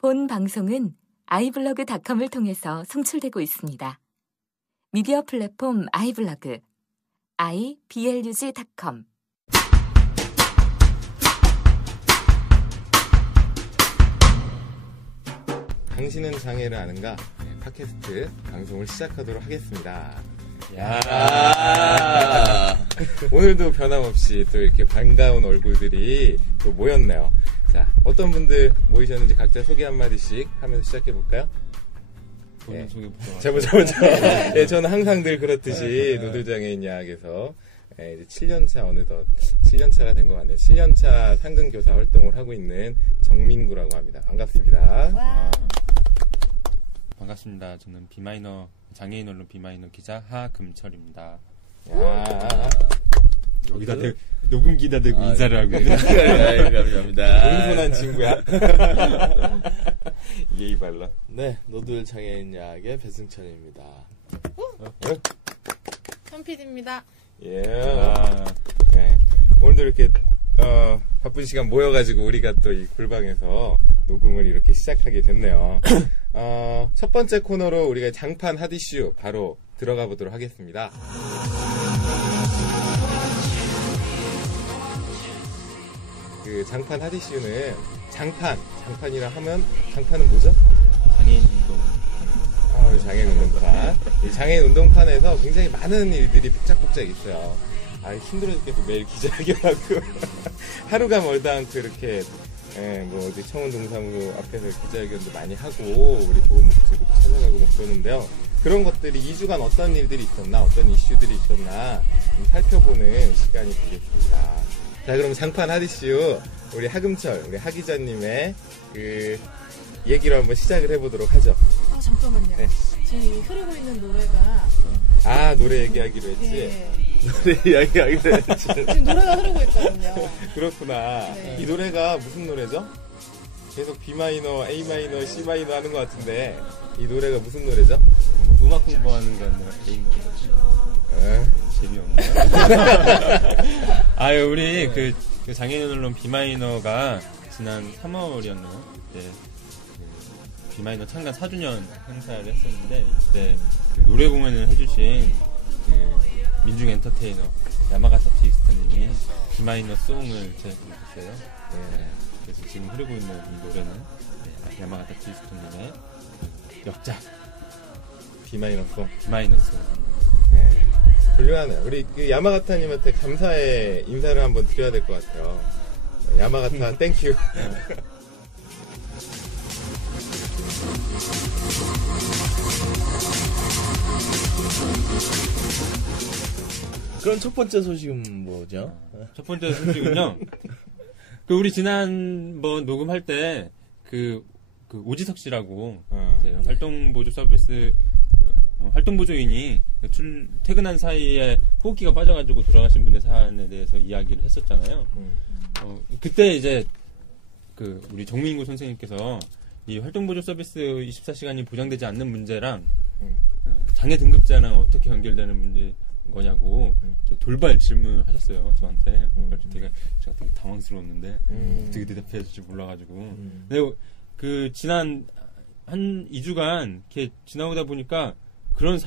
본 방송은 아이블로그닷컴을 통해서 송출되고 있습니다. 미디어 플랫폼 아이블로그 iblog.com 당신은 장애를 아는가? 팟캐스트 방송을 시작하도록 하겠습니다. 야 오늘도 변함없이 또 이렇게 반가운 얼굴들이 또 모였네요. 자, 어떤 분들 모이셨는지 각자 소개 한마디씩 하면서 시작해볼까요? 본인 소개부터. 저 먼저. 네, 저는 항상 늘 그렇듯이 노들장애인 야학에서 이제 7년차 어느덧 7년차가 된 것 같네요. 7년차 상근교사 활동을 하고 있는 정민구라고 합니다. 반갑습니다. 반갑습니다. 저는 비마이너 장애인 언론 비마이너 기자 하금철입니다. 여기다 녹음기다 대고 인사를 하고 감사합니다. 공손한 친구야. 예의 발라. 네, 노들 장애인 야학의 배승천입니다. 현PD입니다. 예. 네. 오늘도 이렇게 바쁜 시간 모여가지고 우리가 또 이 골방에서 녹음을 이렇게 시작하게 됐네요. 첫 번째 코너로 우리가 장판 핫이슈 바로 들어가 보도록 하겠습니다. 그 장판 핫이슈는 장판이라 하면 장판은 뭐죠? 장애인 운동. 장애인 운동판. 이 장애인 운동판에서 굉장히 많은 일들이 복작복작 있어요. 힘들어 죽겠어. 매일 기자회견하고 하루가 멀다 않고 이렇게 뭐 어디 청원동사무소 앞에서 기자회견도 많이 하고 우리 보건복지부도 찾아가고 뭐 그러는데요. 그런 것들이 2주간 어떤 일들이 있었나, 어떤 이슈들이 있었나 살펴보는 시간이 되겠습니다. 자, 그럼 장판 핫이슈 우리 하금철, 우리 하 기자님의 그 얘기로 한번 시작을 해보도록 하죠. 잠깐만요. 네. 지금 흐르고 있는 노래가 노래 얘기하기로 했지. 네. 노래 이야기하기로 했지. 지금 노래가 흐르고 있거든요. 그렇구나. 네. 이 노래가 무슨 노래죠? 계속 B 마이너, A 마이너, C 마이너 하는 것 같은데 이 노래가 무슨 노래죠? 음악 공부하는 게 아니라 게임 재미없네요. 우리 그 장애인 언론 비마이너가 지난 3월이었나요? 그때 그 비마이너 창간 4주년 행사를 했었는데 이때 그 노래 공연을 해주신 그 민중 엔터테이너 야마가타 트위스터님이 비마이너 송을 제작했어요. 네. 그래서 지금 흐르고 있는 이 노래는 야마가타 트위스터님의 역작 비마이너 송. 네. 훌륭하네요. 우리 그 야마가타님한테 감사의 인사를 한번 드려야 될 것 같아요. 야마가타 땡큐. 그럼 첫 번째 소식은 뭐죠? 첫 번째 소식은요. 우리 지난번 녹음할 때 그 오지석 씨라고 활동 보조 서비스 활동 보조인이 퇴근한 사이에 호흡기가 빠져가지고 돌아가신 분의 사안에 대해서 이야기를 했었잖아요. 그때 이제 우리 정민구 선생님께서 이 활동 보조 서비스 24시간이 보장되지 않는 문제랑 장애 등급제랑 어떻게 연결되는 문제 거냐고 돌발 질문을 하셨어요, 저한테. 제가 되게 당황스러웠는데 어떻게 대답해야 될지 몰라가지고. 근데 지난 한 2주간 이렇게 지나오다 보니까 그런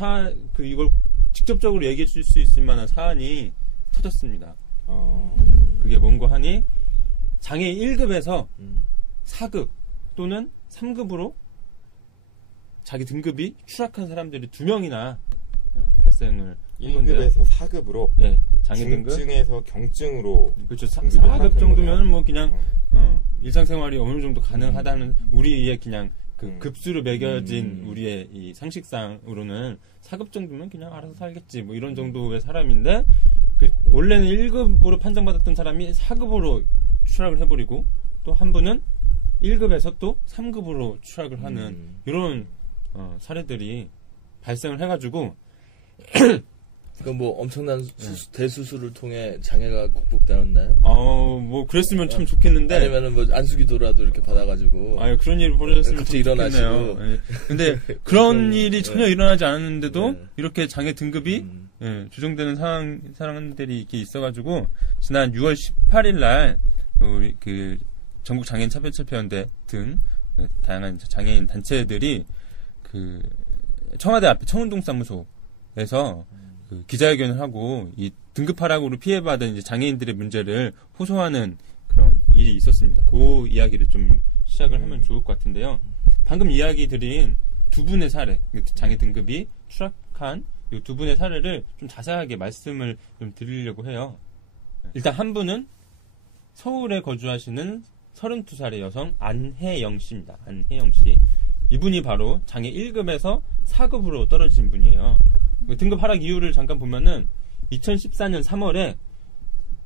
이걸 직접적으로 얘기해 줄 수 있을 만한 사안이 터졌습니다. 그게 뭔고 하니 장애 1급에서 4급 또는 3급으로 자기 등급이 추락한 사람들이 2명이나 발생을 1급에서 4급으로 네, 장애 등급 중증에서 경증으로 그렇죠. 4급 정도면 뭐 그냥 일상생활이 어느 정도 가능하다는 우리의 그냥 급수로 매겨진 우리의 이 상식상으로는 4급 정도면 그냥 알아서 살겠지 뭐 이런 정도의 사람인데 원래는 1급으로 판정받았던 사람이 4급으로 추락을 해버리고 또 한 분은 1급에서 또 3급으로 추락을 하는 이런 사례들이 발생을 해가지고 뭐 엄청난 대수술을 통해 장애가 극복되었나요? 뭐 그랬으면 참 좋겠는데 아니면은 뭐 안수기도라도 이렇게 받아가지고 그런 일이 벌어졌으면 갑자기 일어나시고 근데 그런 일이 전혀 일어나지 않았는데도 이렇게 장애 등급이 조정되는 상황들이 이렇게 있어가지고 지난 6월 18일 날 우리 전국 장애인 차별철폐연대 등 다양한 장애인 단체들이 그 청와대 앞에 청운동사무소에서 그 기자회견을 하고 이 등급 하락으로 피해받은 이제 장애인들의 문제를 호소하는 그런 일이 있었습니다. 그 이야기를 좀 시작을 하면 좋을 것 같은데요. 방금 이야기 드린 두 분의 사례, 장애 등급이 추락한 이 두 분의 사례를 좀 자세하게 말씀을 좀 드리려고 해요. 일단 한 분은 서울에 거주하시는 32살의 여성 안혜영 씨입니다. 안혜영 씨. 이분이 바로 장애 1급에서 4급으로 떨어진 분이에요. 등급 하락 이유를 잠깐 보면은 2014년 3월에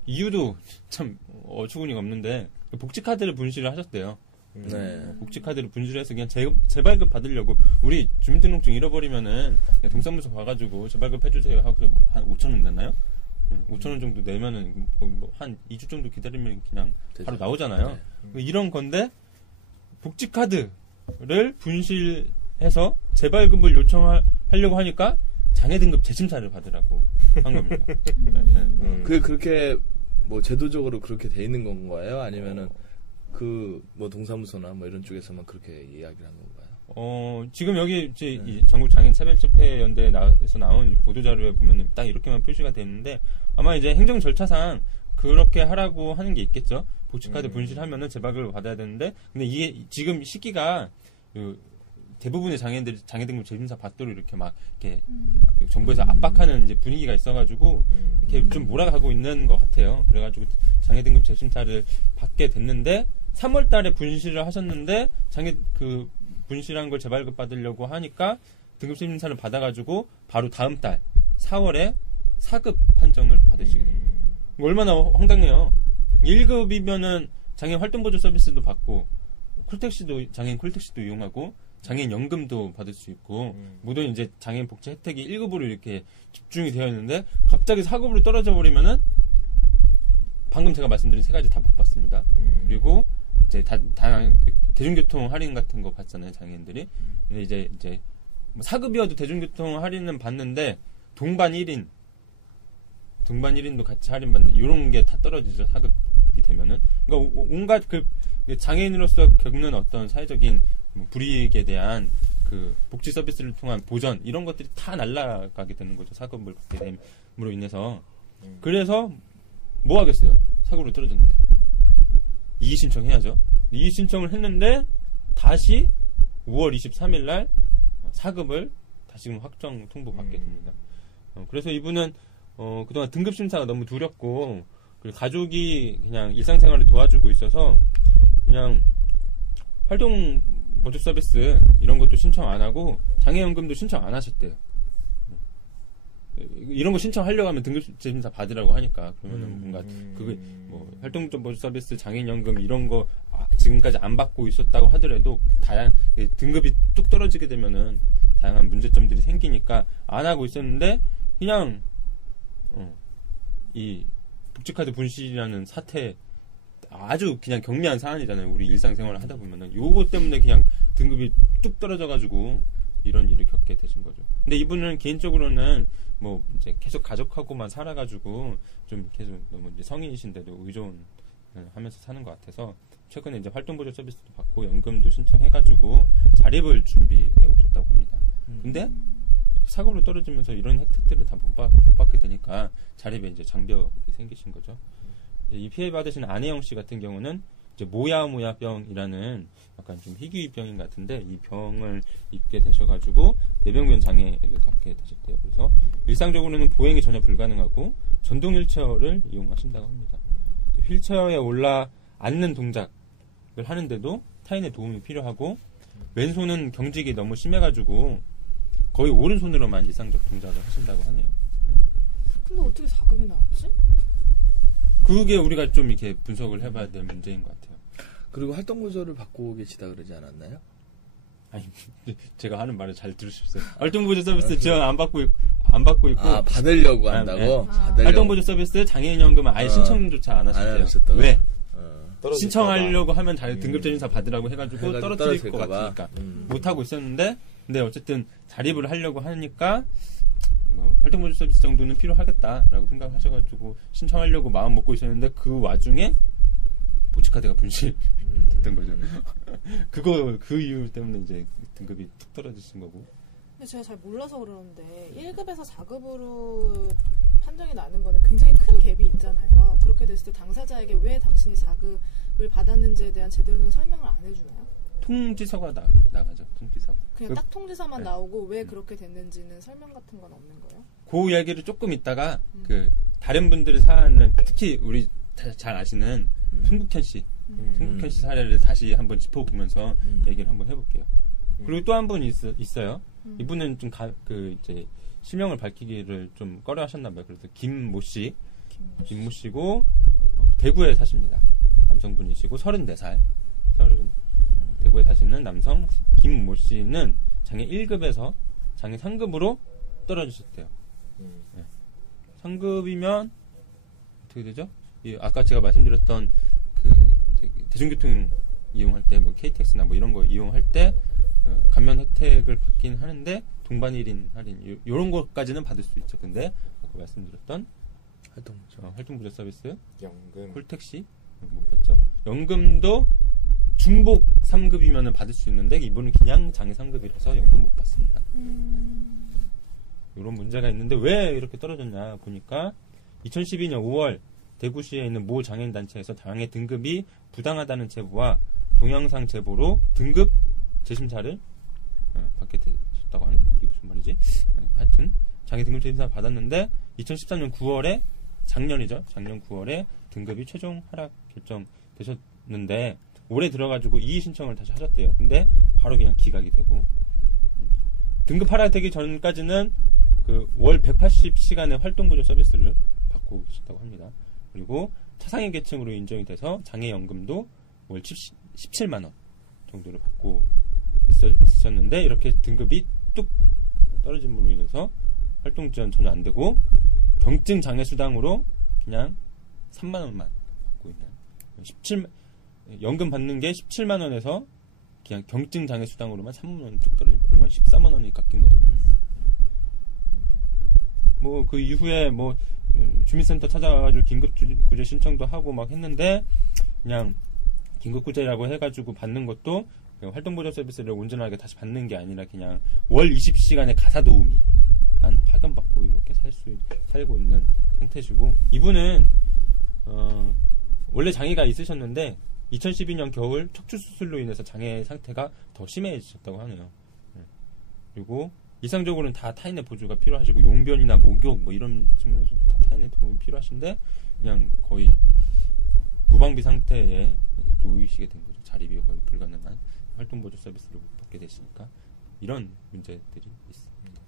이유도 참 어처구니가 없는데 복지카드를 분실을 하셨대요. 네. 복지카드를 분실해서 그냥 재발급 받으려고 우리 주민등록증 잃어버리면은 그냥 동사무소 가가지고 재발급 해주세요 하고서 뭐 한 5,000원 냈나요? 5,000원 정도 내면은 뭐 한 2주 정도 기다리면 그냥 바로 나오잖아요. 네. 이런 건데 복지카드를 분실해서 재발급을 요청하려고 하니까 장애 등급 재심사를 받으라고 한 겁니다. 그게 그렇게 뭐 제도적으로 그렇게 돼 있는 건가요? 아니면은 그 뭐 동사무소나 뭐 이런 쪽에서만 그렇게 이야기를 하는 건가요? 지금 여기 이제 이 전국 장애인 차별집회연대에서 나온 보도자료에 보면은 딱 이렇게만 표시가 돼 있는데 아마 이제 행정 절차상 그렇게 하라고 하는 게 있겠죠. 복지카드 분실하면은 재발급을 받아야 되는데 근데 이게 지금 시기가 대부분의 장애인들이 장애 등급 재심사 받도록 이렇게 막 이렇게 정부에서 압박하는 이제 분위기가 있어가지고 이렇게 좀 몰아가고 있는 것 같아요. 그래가지고 장애 등급 재심사를 받게 됐는데 3월달에 분실을 하셨는데 장애 그 분실한 걸 재발급 받으려고 하니까 등급 재심사를 받아가지고 바로 다음 달 4월에 4급 판정을 받으시게 됩니다. 얼마나 황당해요. 1급이면은 장애인 활동보조 서비스도 받고 콜택시도 장애인 콜택시도 이용하고 장애인 연금도 받을 수 있고 모든 이제 장애인 복지 혜택이 1급으로 이렇게 집중이 되어 있는데 갑자기 4급으로 떨어져 버리면은 방금 제가 말씀드린 세 가지 다 못 받습니다. 그리고 이제 다양한 대중교통 할인 같은 거 받잖아요, 장애인들이. 근데 이제 4급이어도 대중교통 할인은 받는데 동반 1인도 같이 할인 받는 이런 게 다 떨어지죠, 4급이 되면은. 그러니까 온갖 그 장애인으로서 겪는 어떤 사회적인 불이익에 대한 그 복지 서비스를 통한 보전 이런 것들이 다 날아가게 되는 거죠. 4급을 받게 됨으로 인해서. 그래서 뭐 하겠어요? 4급으로 떨어졌는데 이의 신청해야죠. 이의 신청을 했는데 다시 5월 23일 날 4급을 다시금 확정 통보받게 됩니다. 그래서 이분은 그동안 등급 심사가 너무 두렵고 그리고 가족이 그냥 일상생활을 도와주고 있어서 그냥 활동 보조 서비스 이런 것도 신청 안 하고 장애연금도 신청 안 하셨대요. 이런 거 신청하려고 하면 등급 재심사 받으라고 하니까 그러면은 뭔가 그게 뭐 활동 보조 서비스 장애연금 이런 거 지금까지 안 받고 있었다고 하더라도 등급이 뚝 떨어지게 되면은 다양한 문제점들이 생기니까 안 하고 있었는데 그냥 이 복지카드 분실이라는 사태 아주 그냥 경미한 사안이잖아요. 우리 일상생활을 하다 보면은 요거 때문에 그냥 등급이 뚝 떨어져가지고 이런 일을 겪게 되신 거죠. 근데 이분은 개인적으로는 뭐 이제 계속 가족하고만 살아가지고 좀 계속 너무 이제 성인이신데도 의존 하면서 사는 것 같아서 최근에 이제 활동보조 서비스도 받고 연금도 신청해가지고 자립을 준비해 오셨다고 합니다. 근데 사고로 떨어지면서 이런 혜택들을 다 못 받게 되니까 자립에 이제 장벽이 생기신 거죠. 이 피해 받으신 안혜영 씨 같은 경우는 이제 모야모야병이라는 약간 좀 희귀병인 같은데 이 병을 입게 되셔가지고 뇌병변 장애를 갖게 되셨대요. 그래서 일상적으로는 보행이 전혀 불가능하고 전동 휠체어를 이용하신다고 합니다. 휠체어에 올라 앉는 동작을 하는데도 타인의 도움이 필요하고 왼손은 경직이 너무 심해가지고 거의 오른손으로만 일상적 동작을 하신다고 하네요. 근데 어떻게 4급이 나왔지? 그게 우리가 좀 이렇게 분석을 해봐야 될 문제인 것 같아요. 그리고 활동보조를 받고 계시다 그러지 않았나요? 아니, 제가 하는 말을 잘 들으셨어요. 활동보조 서비스 지원 안 받고 있고. 아, 받으려고 한다고? 네. 받으려고. 활동보조 서비스 장애인연금은 아예 신청조차 안 하셨대요. 왜? 신청하려고 하면 등급재심사 받으라고 해가지고 떨어뜨릴 것 같으니까 못하고 있었는데 근데 어쨌든 자립을 하려고 하니까 활동보조 서비스 정도는 필요하겠다라고 생각하셔가지고 신청하려고 마음 먹고 있었는데 그 와중에 복지카드가 분실됐던 거죠. 그 이유 때문에 이제 등급이 툭 떨어지신 거고. 근데 제가 잘 몰라서 그러는데 1급에서 4급으로 판정이 나는 거는 굉장히 큰 갭이 있잖아요. 그렇게 됐을 때 당사자에게 왜 당신이 4급을 받았는지에 대한 제대로 된 설명을 안 해주나요? 통지서가 나가죠. 통지서. 그냥 딱 통지서만 나오고 왜 그렇게 됐는지는 설명 같은 건 없는 거예요? 그 이야기를 조금 있다가 그 다른 분들의 사안은 특히 우리 잘 아시는 송국현 씨 사례를 다시 한번 짚어보면서 얘기를 한번 해볼게요. 그리고 또 한 분 있어요. 이분은 좀 이제 실명을 밝히기를 좀 꺼려하셨나봐요. 그래서 김모 씨고 대구에 사십니다. 남성분이시고 34살. 대구에 사시는 남성 김모 씨는 장애 1급에서 장애 3급으로 떨어지셨대요. 네. 3급이면 어떻게 되죠? 아까 제가 말씀드렸던 그 대중교통 이용할 때 뭐 KTX나 뭐 이런 거 이용할 때 감면 혜택을 받긴 하는데 동반 1인 할인 이런 것까지는 받을 수 있죠. 근데 아까 말씀드렸던 활동보조 서비스, 연금, 콜택시 못 받죠. 연금도 중복 3급이면 받을 수 있는데 이분은 그냥 장애 3급이라서 연금 못 받습니다. 이런 문제가 있는데 왜 이렇게 떨어졌냐 보니까 2012년 5월 대구시에 있는 모 장애인 단체에서 장애 등급이 부당하다는 제보와 동영상 제보로 등급 재심사를 받게 됐다고 하네요. 이게 무슨 말이지? 하여튼 장애 등급 재심사 받았는데 2013년 9월에 작년 9월에 등급이 최종 하락 결정되셨는데 올해 들어가지고 이의 신청을 다시 하셨대요. 근데 바로 그냥 기각이 되고 등급 하락되기 전까지는 그 월 180시간의 활동보조 서비스를 받고 계셨다고 합니다. 그리고 차상위 계층으로 인정이 돼서 장애연금도 월 17만 원 정도를 받고 있으셨는데 이렇게 등급이 뚝 떨어짐으로 인해서 활동 지원 전혀 안 되고 경증 장애 수당으로 그냥 3만 원만 받고 있는 연금 받는 게 17만 원에서 그냥 경증 장애 수당으로만 3만 원 뚝 떨어지고 얼마 14만 원이 깎인 거죠. 뭐 그 이후에 뭐 주민센터 찾아가지고 긴급구제 신청도 하고 막 했는데 그냥 긴급구제라고 해가지고 받는 것도 활동보조 서비스를 온전하게 다시 받는 게 아니라 그냥 월 20시간의 가사도우미만 파견받고 이렇게 살고 있는 상태시고 이분은 원래 장애가 있으셨는데 2012년 겨울 척추 수술로 인해서 장애 상태가 더 심해지셨다고 하네요. 그리고 일상적으로는 다 타인의 보조가 필요하시고 용변이나 목욕 뭐 이런 측면에서 다 타인의 도움이 필요하신데 그냥 거의 무방비 상태에 놓이시게 된 거죠. 자립이 거의 불가능한 활동보조 서비스를 못 받게 되시니까 이런 문제들이 있습니다.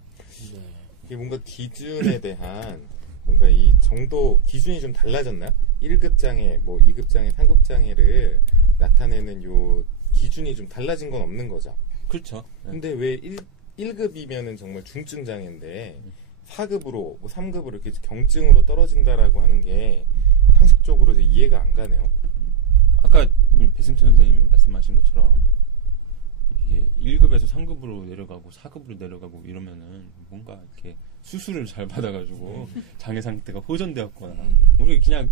네. 이게 뭔가 기준에 대한 뭔가 이 정도 기준이 좀 달라졌나요? 1급 장애, 뭐 2급 장애, 3급 장애를 나타내는 요 기준이 좀 달라진 건 없는 거죠. 그렇죠. 근데 왜 1급이면은 정말 중증 장애인데 4급으로 뭐 3급으로 이렇게 경증으로 떨어진다라고 하는 게 상식적으로 이해가 안 가네요. 아까 우리 배승천 선생님이 말씀하신 것처럼 이게 1급에서 3급으로 내려가고 4급으로 내려가고 이러면은 뭔가 이렇게 수술을 잘 받아가지고 장애 상태가 호전되었거나 우리 그냥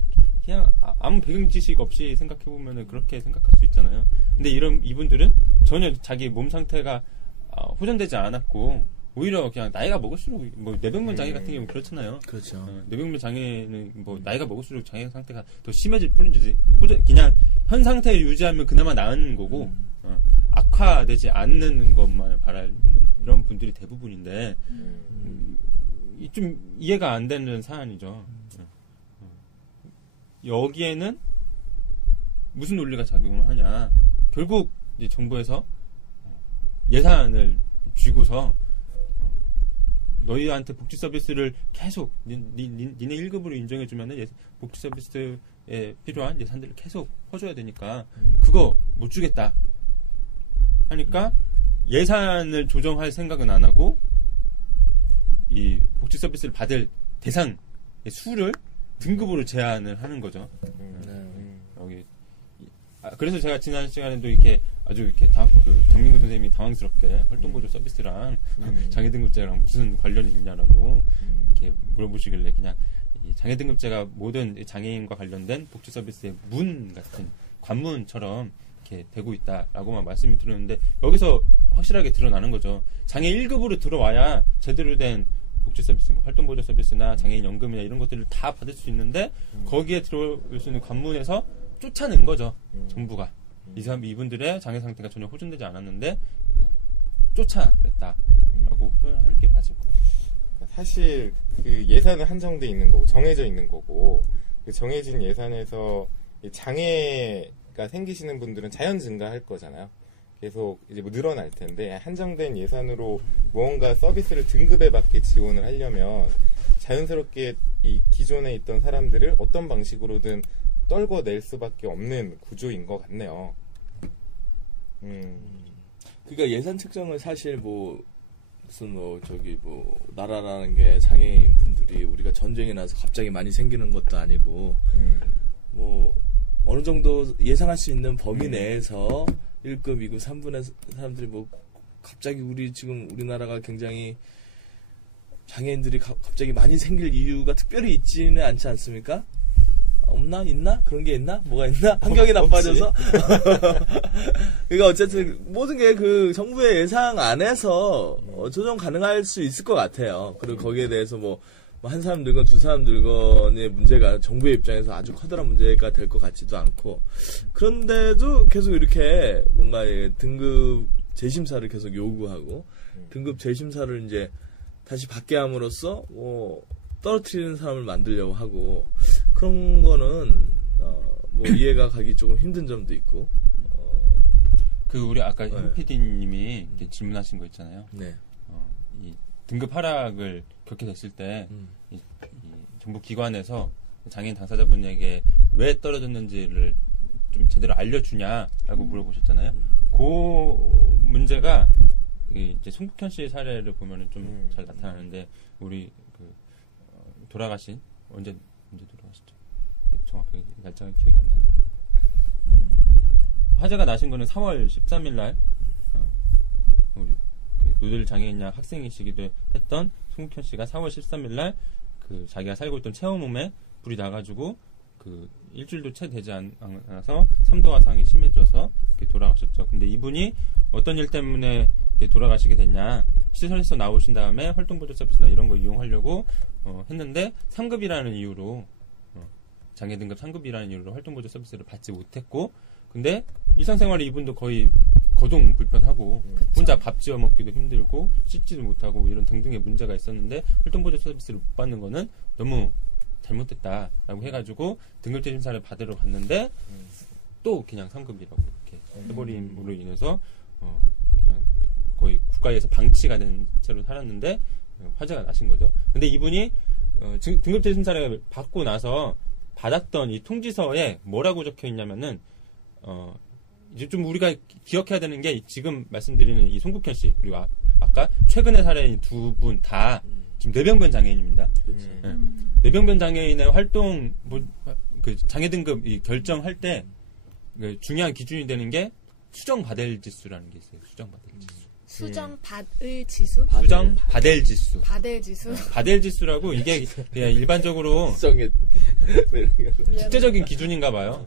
아무 배경 지식 없이 생각해 보면은 그렇게 생각할 수 있잖아요. 근데 이분들은 전혀 자기 몸 상태가 호전되지 않았고 오히려 그냥 나이가 먹을수록 뭐 뇌병면 장애 같은 경우는 그렇잖아요. 그렇죠. 뇌병면 장애는 뭐 나이가 먹을수록 장애 상태가 더 심해질 뿐이지 그냥 현 상태를 유지하면 그나마 나은 거고 악화되지 않는 것만을 바라는 이런 분들이 대부분인데 좀 이해가 안 되는 사안이죠. 여기에는 무슨 논리가 작용을 하냐? 결국 이제 정부에서 예산을 쥐고서 너희한테 복지 서비스를 계속 니네 1급으로 인정해주면은 복지 서비스에 필요한 예산들을 계속 퍼줘야 되니까 그거 못 주겠다 하니까 예산을 조정할 생각은 안 하고 이 복지 서비스를 받을 대상의 수를 등급으로 제한을 하는 거죠. 여기 그래서 제가 지난 시간에도 이렇게 아주 이렇게 정민구 선생님이 당황스럽게 활동보조 서비스랑 장애등급제랑 무슨 관련이 있냐라고 이렇게 물어보시길래 그냥 이 장애등급제가 모든 장애인과 관련된 복지 서비스의 문 같은 관문처럼 이렇게 되고 있다라고만 말씀을 드렸는데 여기서 확실하게 드러나는 거죠. 장애 1급으로 들어와야 제대로 된 복지 서비스, 활동보조 서비스나 장애인 연금이나 이런 것들을 다 받을 수 있는데 거기에 들어올 수 있는 관문에서 쫓아낸 거죠. 정부가. 이분들의 장애 상태가 전혀 호전되지 않았는데 쫓아냈다라고 표현하는 게 맞을 거예요. 사실 그 예산은 한정돼 있는 거고 정해져 있는 거고 그 정해진 예산에서 장애가 생기시는 분들은 자연 증가할 거잖아요. 계속 이제 뭐 늘어날 텐데 한정된 예산으로 무언가 서비스를 등급에 맞게 지원을 하려면 자연스럽게 이 기존에 있던 사람들을 어떤 방식으로든 떨궈낼 수밖에 없는 구조인 것 같네요. 그러니까 예산 측정은 사실 무슨 나라라는 게 장애인 분들이 우리가 전쟁이 나서 갑자기 많이 생기는 것도 아니고 어느 정도 예상할 수 있는 범위 내에서 1급, 2급, 3분의 사람들이 갑자기 우리나라가 굉장히 장애인들이 갑자기 많이 생길 이유가 특별히 있지는 않지 않습니까? 없나? 있나? 그런 게 있나? 뭐가 있나? 환경이 나빠져서? 그러니까 어쨌든 모든 게 그 정부의 예상 안에서 조정 가능할 수 있을 것 같아요. 그리고 거기에 대해서 한 사람 늘건 두 사람 늘건의 문제가 정부의 입장에서 아주 커다란 문제가 될 것 같지도 않고 그런데도 계속 이렇게 뭔가 등급 재심사를 계속 요구하고 등급 재심사를 이제 다시 받게 함으로써 떨어뜨리는 사람을 만들려고 하고 그런 거는 이해가 가기 조금 힘든 점도 있고 우리 아까 임 PD님이 질문하신 거 있잖아요. 네. 이 등급 하락을 겪게 됐을 때 이 정부 기관에서 장애인 당사자분에게 왜 떨어졌는지를 좀 제대로 알려주냐라고 물어보셨잖아요. 그 문제가 이제 송국현 씨 사례를 보면은 좀 잘 나타나는데 우리 돌아가신 언제 돌아가셨죠? 정확하게 날짜가 기억이 안 나네요. 화재가 나신 거는 4월 13일 날 우리 노들 장애인약 학생이시기도 했던 송국현 씨가 4월 13일 날 자기가 살고 있던 체험홈에 불이 나가지고 일주일도 채 되지 않아서 3도 화상이 심해져서 돌아가셨죠. 근데 이분이 어떤 일 때문에 돌아가시게 됐냐? 시설에서 나오신 다음에 활동보조 서비스나 이런 거 이용하려고 했는데 3급이라는 이유로 장애 등급 3급이라는 이유로 활동보조 서비스를 받지 못했고 근데 일상생활에 이분도 거의 거동 불편하고 혼자 밥 지어 먹기도 힘들고 씻지도 못하고 이런 등등의 문제가 있었는데 활동보조 서비스를 못 받는 거는 너무 잘못됐다라고 해가지고 등급제 심사를 받으러 갔는데 또 그냥 3급이라고 이렇게 해버림으로 인해서 그냥 거의 국가에서 방치가 된 채로 살았는데 화재가 나신 거죠. 근데 이분이 등급제 심사를 받고 나서 받았던 이 통지서에 뭐라고 적혀 있냐면은 이제 좀 우리가 기억해야 되는 게 지금 말씀드리는 이 송국현 씨 그리고 아까 최근에 사례인 두 분 다 지금 뇌병변 장애인입니다. 뇌병변 장애인의 활동 장애 등급 결정할 때 중요한 기준이 되는 게 수정 바델 지수라는 게 있어요. 수정 바델 지수. 수정 받을 지수? 수정 바델 지수. 바델 지수. 바델 지수라고 이게 그냥 일반적으로 국제적인 기준인가 봐요.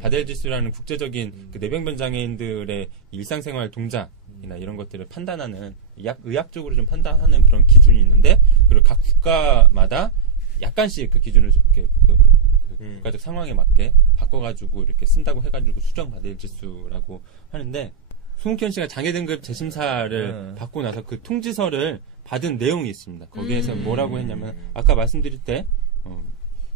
바델 지수라는 국제적인 뇌병변 장애인들의 일상생활 동작이나 이런 것들을 판단하는 의학적으로 좀 판단하는 그런 기준이 있는데 그리고 각 국가마다 약간씩 그 기준을 이렇게 국가적 상황에 맞게 바꿔가지고 이렇게 쓴다고 해가지고 수정 바델 지수라고 하는데 송국현 씨가 장애 등급 재심사를 받고 나서 그 통지서를 받은 내용이 있습니다. 거기에서 뭐라고 했냐면 아까 말씀드릴 때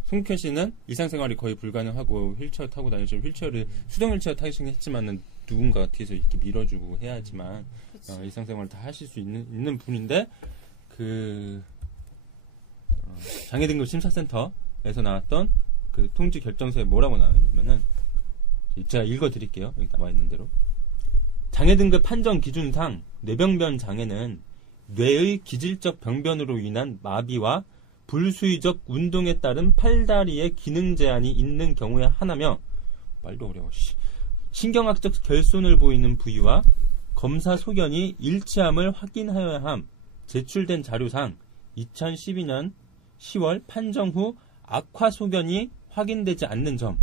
송국현 씨는 일상생활이 거의 불가능하고 휠체어 타고 다니시면 휠체어를 수동 휠체어 타시긴 했지만은 누군가 뒤에서 이렇게 밀어주고 해야지만 일상생활을 다 하실 수 있는 분인데 장애 등급 심사센터에서 나왔던 그 통지 결정서에 뭐라고 나와 있냐면은 제가 읽어드릴게요. 여기 나와 있는 대로. 장애 등급 판정 기준상 뇌병변 장애는 뇌의 기질적 병변으로 인한 마비와 불수의적 운동에 따른 팔다리의 기능 제한이 있는 경우에 하나며 말도 어려워. 신경학적 결손을 보이는 부위와 검사 소견이 일치함을 확인하여야 함. 제출된 자료상 2012년 10월 판정 후 악화 소견이 확인되지 않는 점,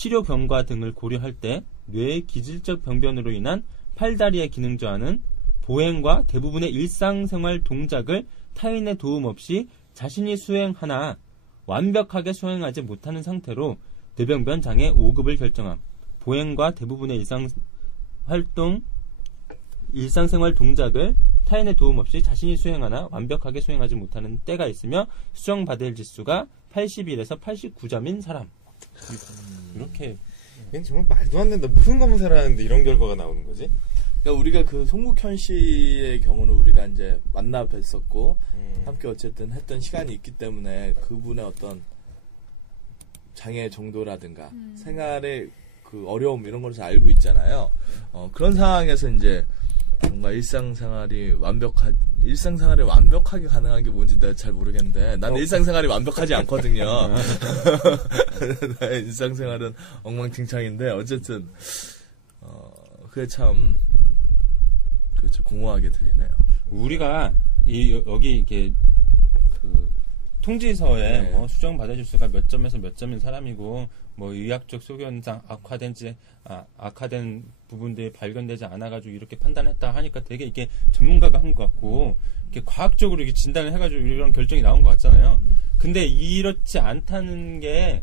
치료 경과 등을 고려할 때 뇌의 기질적 병변으로 인한 팔다리의 기능 저하는 보행과 대부분의 일상생활 동작을 타인의 도움 없이 자신이 수행하나 완벽하게 수행하지 못하는 상태로 뇌병변 장애 5급을 결정함. 보행과 대부분의 일상생활 동작을 타인의 도움 없이 자신이 수행하나 완벽하게 수행하지 못하는 때가 있으며 수정받을 지수가 81에서 89점인 사람. 이렇게. 이건 정말 말도 안 된다. 무슨 검사를 하는데 이런 결과가 나오는 거지? 그러니까 우리가 그 송국현 씨의 경우는 우리가 이제 만나 뵀었고 함께 어쨌든 했던 시간이 있기 때문에 그분의 어떤 장애 정도라든가 생활의 그 어려움 이런 걸 알고 있잖아요. 그런 상황에서 이제 뭔가 일상생활이 완벽하게 가능한 게 뭔지 내가 잘 모르겠는데 난 일상생활이 완벽하지 않거든요. 나의 일상생활은 엉망진창인데 어쨌든 그게 참 그렇죠. 공허하게 들리네요. 우리가 여기 이렇게 그 통지서에 네. 수정 받아줄 수가 몇 점에서 몇 점인 사람이고 뭐 의학적 소견상 악화된 부분들이 발견되지 않아가지고 이렇게 판단했다 하니까 되게 이게 전문가가 한 것 같고 이렇게 과학적으로 이렇게 진단을 해가지고 이런 결정이 나온 것 같잖아요. 근데 이렇지 않다는 게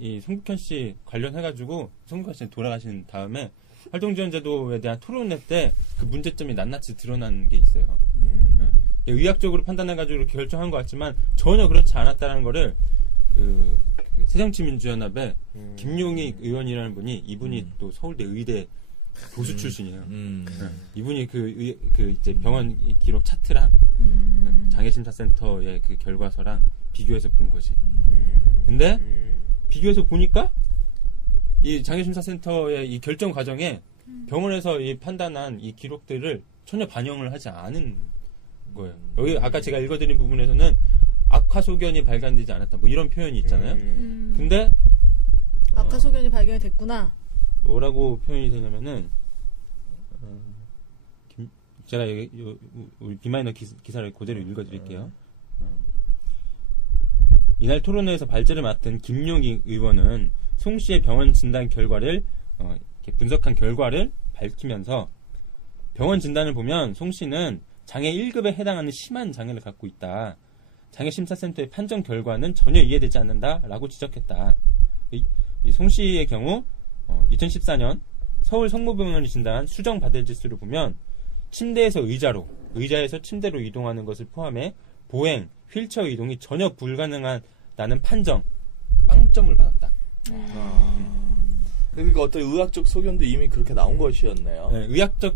이 송국현 씨 관련해가지고 송국현 씨 돌아가신 다음에 활동지원제도에 대한 토론회 때 그 문제점이 낱낱이 드러난 게 있어요. 의학적으로 판단해가지고 이렇게 결정한 것 같지만 전혀 그렇지 않았다는 거를 그 새정치민주연합의 김용희 의원이라는 분이 이분이 또 서울대 의대 교수 출신이에요. 이분이 이제 병원 기록 차트랑 장애심사센터의 그 결과서랑 비교해서 본 거지. 근데 비교해서 보니까 이 장애심사센터의 이 결정 과정에 병원에서 이 판단한 이 기록들을 전혀 반영을 하지 않은 거예요. 여기 아까 제가 읽어드린 부분에서는 악화 소견이 발견되지 않았다. 뭐 이런 표현이 있잖아요. 근데 악화 소견이 발견이 됐구나. 뭐라고 표현이 되냐면은 제가 우리 비마이너 기사를 그대로 읽어드릴게요. 이날 토론회에서 발제를 맡은 김용희 의원은 송 씨의 병원 진단 결과를 이렇게 분석한 결과를 밝히면서 병원 진단을 보면 송 씨는 장애 1급에 해당하는 심한 장애를 갖고 있다. 장애심사센터의 판정 결과는 전혀 이해되지 않는다라고 지적했다. 이 송 씨의 경우 2014년 서울 성모병원이 진단한 수정받을 지수를 보면 침대에서 의자에서 침대로 이동하는 것을 포함해 보행, 휠체어 이동이 전혀 불가능하다는 판정 빵점을 받았다. 그러니까 어떤 의학적 소견도 이미 그렇게 나온 것이었네요. 네, 의학적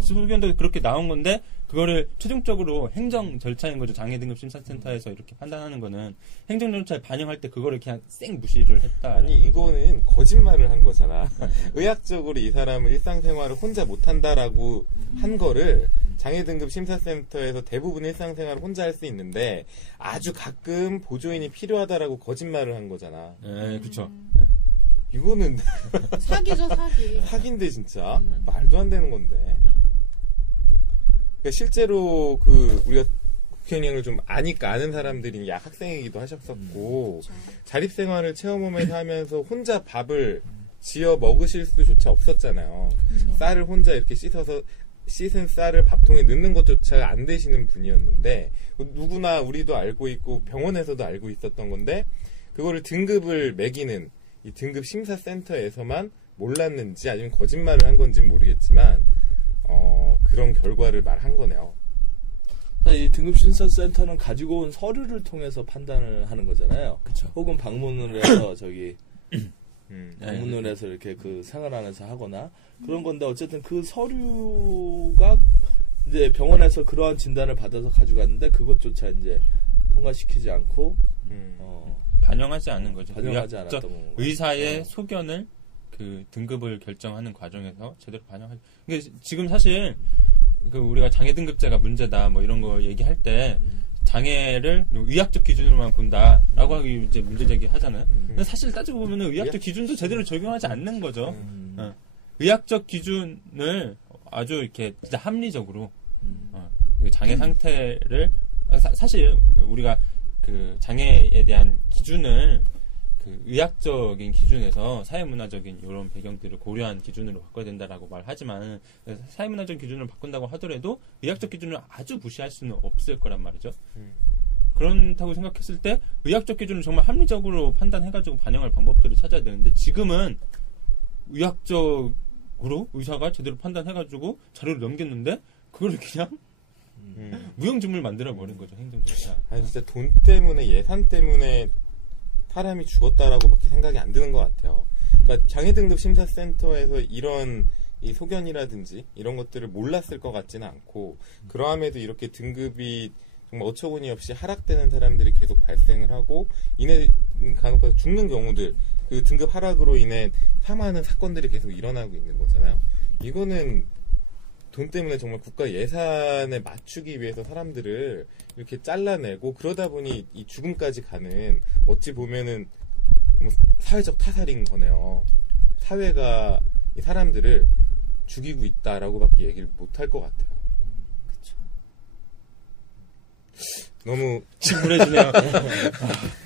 소견도 그렇게 나온 건데 그거를 최종적으로 행정 절차인 거죠. 장애등급심사센터에서 이렇게 판단하는 거는 행정 절차에 반영할 때 그거를 그냥 쌩 무시를 했다. 아니 이거는 거짓말을 한 거잖아. 의학적으로 이 사람은 일상생활을 혼자 못한다라고 한 거를 장애등급심사센터에서 대부분 일상생활을 혼자 할 수 있는데 아주 가끔 보조인이 필요하다라고 거짓말을 한 거잖아. 네, 그렇죠. 이거는 사기죠, 사기. 사기인데 진짜 말도 안 되는 건데. 그러니까 실제로 우리가 국회의원을 좀 아는 사람들이 학생이기도 하셨었고 자립생활을 체험홈에서 하면서 혼자 밥을 지어 먹으실 수조차 없었잖아요. 쌀을 혼자 이렇게 씻은 쌀을 밥통에 넣는 것조차 안 되시는 분이었는데 누구나 우리도 알고 있고 병원에서도 알고 있었던 건데 그거를 등급을 매기는 이 등급 심사센터에서만 몰랐는지 아니면 거짓말을 한 건지는 모르겠지만 그런 결과를 말한 거네요. 이 등급심사센터는 가지고 온 서류를 통해서 판단을 하는 거잖아요. 그쵸. 혹은 방문을 해서 방문을 해서 이렇게 그 생활 안에서 하거나 그런 건데 어쨌든 그 서류가 이제 병원에서 그러한 진단을 받아서 가져갔는데 그것조차 이제 통과시키지 않고 반영하지 않은 거죠. 반영하지 않았던 의사의 소견을 그 등급을 결정하는 과정에서 제대로 반영하지. 그러니까 지금 사실 우리가 장애 등급제가 문제다 뭐 이런 거 얘기할 때 장애를 의학적 기준으로만 본다라고 하기 이제 문제 제기하잖아요. 근데 사실 따지고 보면은 의학적 기준도 제대로 적용하지 않는 거죠. 의학적 기준을 아주 이렇게 진짜 합리적으로 장애 상태를 사실 우리가 그 장애에 대한 기준을 그 의학적인 기준에서 사회문화적인 이런 배경들을 고려한 기준으로 바꿔야 된다라고 말하지만 사회문화적인 기준으로 바꾼다고 하더라도 의학적 기준을 아주 무시할 수는 없을 거란 말이죠. 그렇다고 생각했을 때 의학적 기준을 정말 합리적으로 판단해가지고 반영할 방법들을 찾아야 되는데 지금은 의학적으로 의사가 제대로 판단해가지고 자료를 넘겼는데 그걸 그냥 무용지물 만들어버린 거죠, 행정조사. 아니, 진짜 돈 때문에, 예산 때문에 사람이 죽었다라고밖에 생각이 안 드는 것 같아요. 그러니까 장애등급심사센터에서 이런 이 소견이라든지 이런 것들을 몰랐을 것 같지는 않고, 그러함에도 이렇게 등급이 정말 어처구니 없이 하락되는 사람들이 계속 발생을 하고, 이내 간혹 가서 죽는 경우들, 그 등급 하락으로 인해 사망하는 사건들이 계속 일어나고 있는 거잖아요. 이거는 돈 때문에 정말 국가 예산에 맞추기 위해서 사람들을 이렇게 잘라내고 그러다 보니 이 죽음까지 가는, 어찌 보면은 뭐 사회적 타살인 거네요. 사회가 이 사람들을 죽이고 있다라고밖에 얘기를 못 할 것 같아요. 그쵸. 너무 침울해지네요.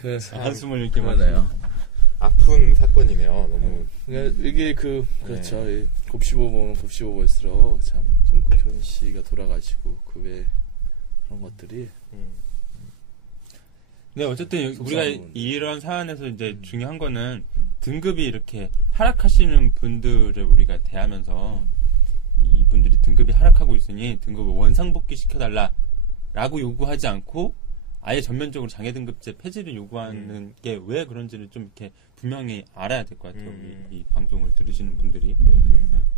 그래서 한숨을 이렇게 그러네요. 아픈 사건이네요. 너무. 그러니까 이게 그렇죠. 네. 곱씹어보면 곱씹어볼수록 참 송국현 씨가 돌아가시고 그 외 그런 것들이. 네, 어쨌든 우리가 이런 사안에서 이제 중요한 거는 등급이 이렇게 하락하시는 분들을 우리가 대하면서 이분들이 등급이 하락하고 있으니 등급을 원상복귀 시켜달라라고 요구하지 않고 아예 전면적으로 장애등급제 폐지를 요구하는 게 왜 그런지를 좀 이렇게 분명히 알아야 될 것 같아요. 이 방송을 들으시는 분들이.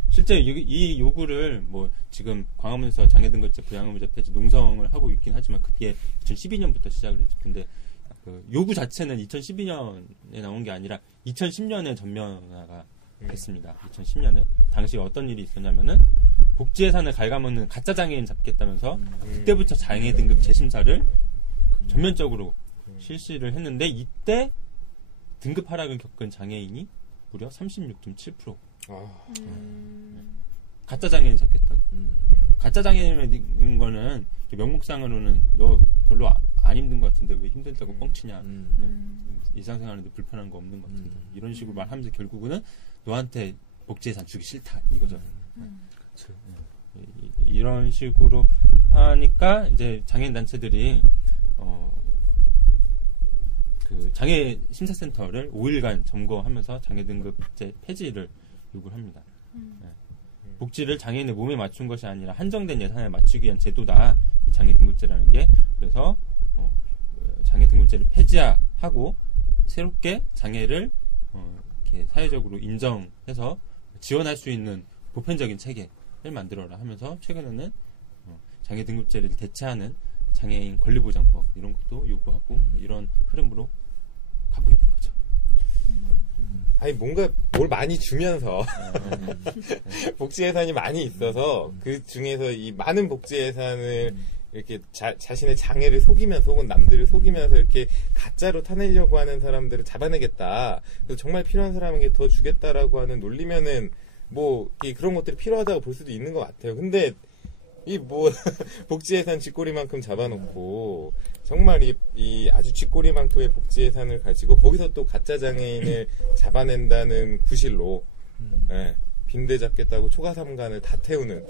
실제 이 요구를 뭐 지금 광화문에서 장애등급제 부양의무제 폐지 농성을 하고 있긴 하지만 그게 2012년부터 시작을 했죠. 근데 그 요구 자체는 2012년에 나온 게 아니라 2010년에 전면화가 됐습니다. 2010년에. 당시 어떤 일이 있었냐면은 복지 예산을 갉아먹는 가짜 장애인 잡겠다면서 그때부터 장애등급 재심사를 전면적으로 실시를 했는데 이때 등급 하락을 겪은 장애인이 무려 36.7%. 가짜 장애인 잡겠다고. 가짜 장애인인 거는 명목상으로는 너 별로 안 힘든 것 같은데 왜 힘들다고 뻥치냐. 일상생활하는데 불편한 거 없는 것 같은데. 이런 식으로 말하면서 결국은 너한테 복지 예산 주기 싫다 이거죠. 이런 식으로 하니까 이제 장애인 단체들이 그 장애 심사센터를 5일간 점거하면서 장애 등급제 폐지를 요구를 합니다. 복지를 장애인의 몸에 맞춘 것이 아니라 한정된 예산에 맞추기 위한 제도다. 이 장애 등급제라는 게. 그래서 장애 등급제를 폐지하고 새롭게 장애를 이렇게 사회적으로 인정해서 지원할 수 있는 보편적인 체계를 만들어라 하면서 최근에는 장애 등급제를 대체하는 장애인 권리보장법 이런 것도 요구하고 이런 흐름으로 가고 있는 거죠. 아니 뭔가 뭘 많이 주면서 복지 예산이 많이 있어서 그 중에서 이 많은 복지 예산을 이렇게 자신의 장애를 속이면서 혹은 남들을 속이면서 이렇게 가짜로 타내려고 하는 사람들을 잡아내겠다. 그래서 정말 필요한 사람에게 더 주겠다라고 하는 논리면은 뭐 그런 것들이 필요하다고 볼 수도 있는 것 같아요. 근데 이 뭐 복지 예산 쥐꼬리만큼 잡아놓고 정말 이 아주 쥐꼬리만큼의 복지 예산을 가지고 거기서 또 가짜 장애인을 잡아낸다는 구실로 빈대 잡겠다고 초과 3간을 다 태우는.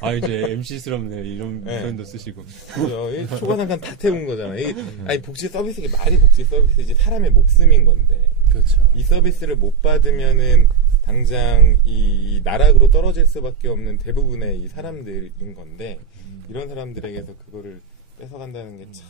아 이제 MC스럽네요. 이런 표현도 쓰시고. 그렇죠. 초과 3간 다 태운 거잖아. 아니 복지 서비스 이게 말이 복지 서비스지 사람의 목숨인 건데. 그렇죠. 이 서비스를 못 받으면은 당장 이 나락으로 떨어질 수밖에 없는 대부분의 이 사람들인 건데 이런 사람들에게서 그거를 뺏어간다는 게 참.